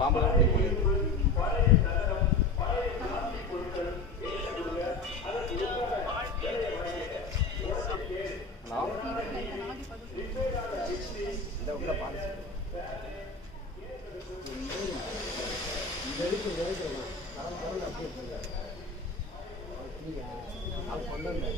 பாம்பு. ஹலோ இந்த உள்ள பாருங்க மூச்சா விட்டுருமா உள்ள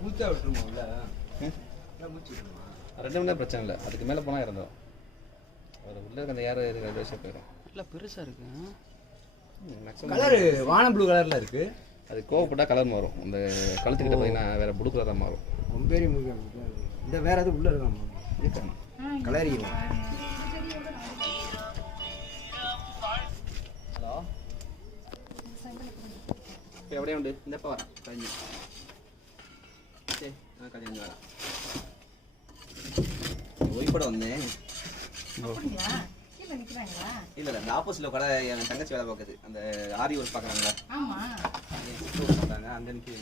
மூச்சு விட்டுருமா ரெண்டு மணி நேரம் பிரச்சனை இல்லை. அதுக்கு மேலே போனால் இறந்துடும் அவர் உள்ள இருக்க அந்த யார் ரெண்டு போயிடும் நல்லா பெருசா இருக்கு. மேக்ஸிமம் கலரு வானம் ப்ளூ கலர்ல இருக்கு. அது கோவப்பட்டால் கலர் மாறும். அந்த கழுத்துக்கிட்ட பார்த்தீங்கன்னா வேறு புடு கலராக மாறும். ரொம்ப இந்த வேற எதுவும் உள்ள இருக்காமா இருக்காங்க கலரி ஹலோ? இப்போ எவ்வளோ உண்டு. இந்தப்பா வரேன் கழிஞ்சு சரி நான் கழிஞ்சு வரேன். இல்லை இல்லை இந்த ஆப்போசிட்டில் கூட என் தங்கச்சி வேலை பார்க்குது. அந்த ஆரி ஒர்க் பார்க்குறாங்களா? ஆமா. அங்கே நிற்கிது